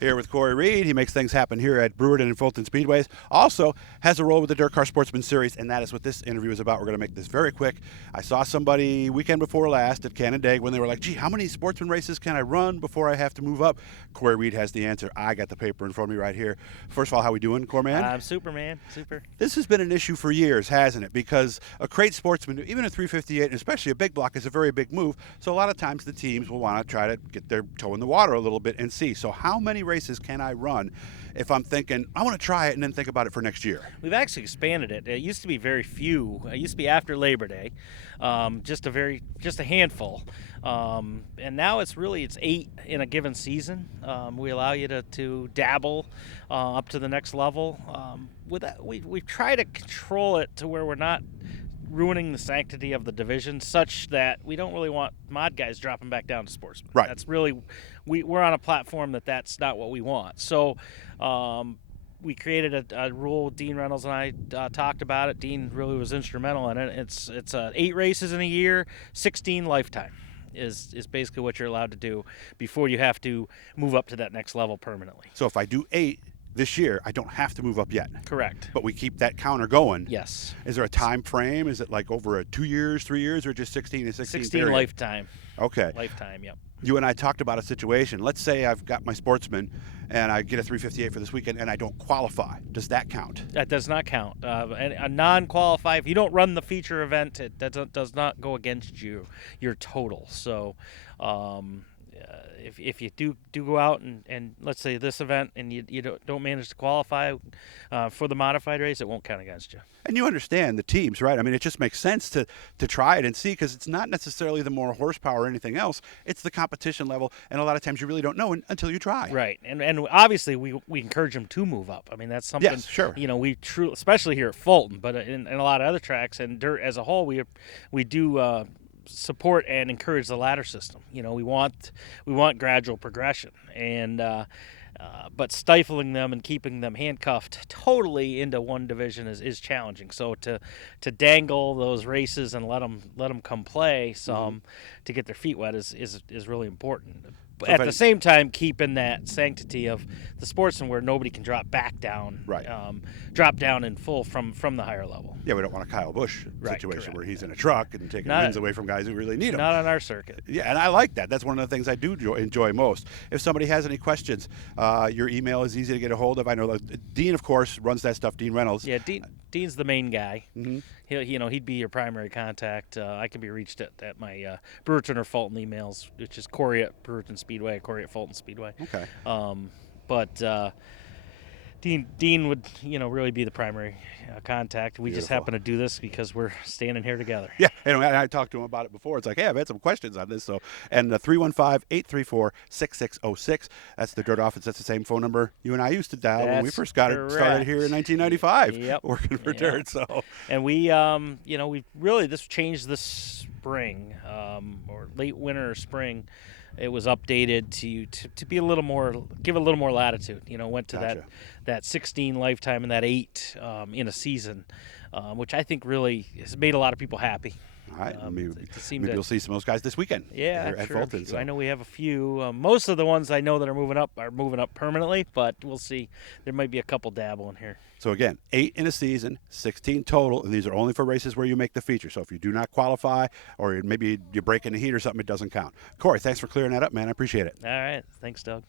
Here with Cory Reed. He makes things happen here at Brewerton and Fulton Speedways. Also has a role with the DIRTcar Sportsman series, and that is what this interview is about. We're going to make this very quick. I saw somebody weekend before last at Canandaigua when they were like, gee, how many sportsman races can I run before I have to move up? Cory Reed has the answer. I got the paper in front of me right here. First of all, how we doing, Corman? I'm super, man. Super. This has been an issue for years, hasn't it? Because a crate sportsman, even a 358, and especially a big block, is a very big move. So a lot of times the teams will want to try to get their toe in the water a little bit and see. So how many races can I run if I'm thinking, I want to try it and then think about it for next year? We've actually expanded it. It used to be very few. It used to be after Labor Day, just a handful. And now it's 8 in a given season. We allow you to dabble up to the next level. With that, we try to control it to where we're not ruining the sanctity of the division, such that we don't really want mod guys dropping back down to sportsmen. Right. That's really, we're on a platform that's not what we want. So we created a rule. Dean Reynolds and I talked about it. Dean really was instrumental in it. It's 8 races in a year, 16 lifetime is basically what you're allowed to do before you have to move up to that next level permanently. So if I do 8 this year, I don't have to move up yet. Correct. But we keep that counter going. Yes. Is there a time frame? Is it like over 2 years, 3 years, or just 16 and 16? 16 period? lifetime. Okay. Lifetime, yep. You and I talked about a situation. Let's say I've got my sportsman and I get a 358 for this weekend and I don't qualify. Does that count? That does not count. A non-qualify, if you don't run the feature event, it does not go against your total. So if you do go out and let's say this event and you don't manage to qualify for the modified race, it won't count against you. And you understand the teams, right? I mean, it just makes sense to try it and see, because it's not necessarily the more horsepower or anything else. It's the competition level, and a lot of times you really don't know until you try. Right, and obviously we encourage them to move up. I mean, that's something. Yes, sure. We especially here at Fulton, but in a lot of other tracks and dirt as a whole, we do. Support and encourage the ladder system. We want gradual progression, and but stifling them and keeping them handcuffed totally into one division is challenging. So to dangle those races and let them come play some to get their feet wet is really important. But at the same time, keeping that sanctity of the sportsman where nobody can drop back down, right? Drop down in full from the higher level. Yeah, we don't want a Kyle Busch situation where he's in a truck and taking wins away from guys who really need them. Not on our circuit. Yeah, and I like that. That's one of the things I do enjoy most. If somebody has any questions, your email is easy to get a hold of. I know Dean, of course, runs that stuff. Dean Reynolds. Yeah, Dean's the main guy. Mm-hmm. He'd be your primary contact. I can be reached at my Brewerton or Fulton emails, which is Cory at Brewerton Speedway, Cory at Fulton Speedway. Okay. But Dean would really be the primary contact. We just happen to do this because we're standing here together. Yeah, and I talked to him about it before. It's like, hey, I've had some questions on this. So, and 315-834-6606. That's the Dirt Office. That's the same phone number you and I used to dial when we first started here in 1995. Yep. Working for Dirt. So, and we really this changed this spring or late winter or spring. It was updated to be give a little more latitude. Went to that 16 lifetime and that 8 in a season, which I think really has made a lot of people happy. All right, maybe you'll see some of those guys this weekend. Yeah, here at Fulton. So. I know we have a few. Most of the ones I know that are moving up permanently, but we'll see. There might be a couple dabble in here. So again, 8 in a season, 16 total, and these are only for races where you make the feature. So if you do not qualify, or maybe you break in the heat or something, it doesn't count. Cory, thanks for clearing that up, man. I appreciate it. All right, thanks, Doug.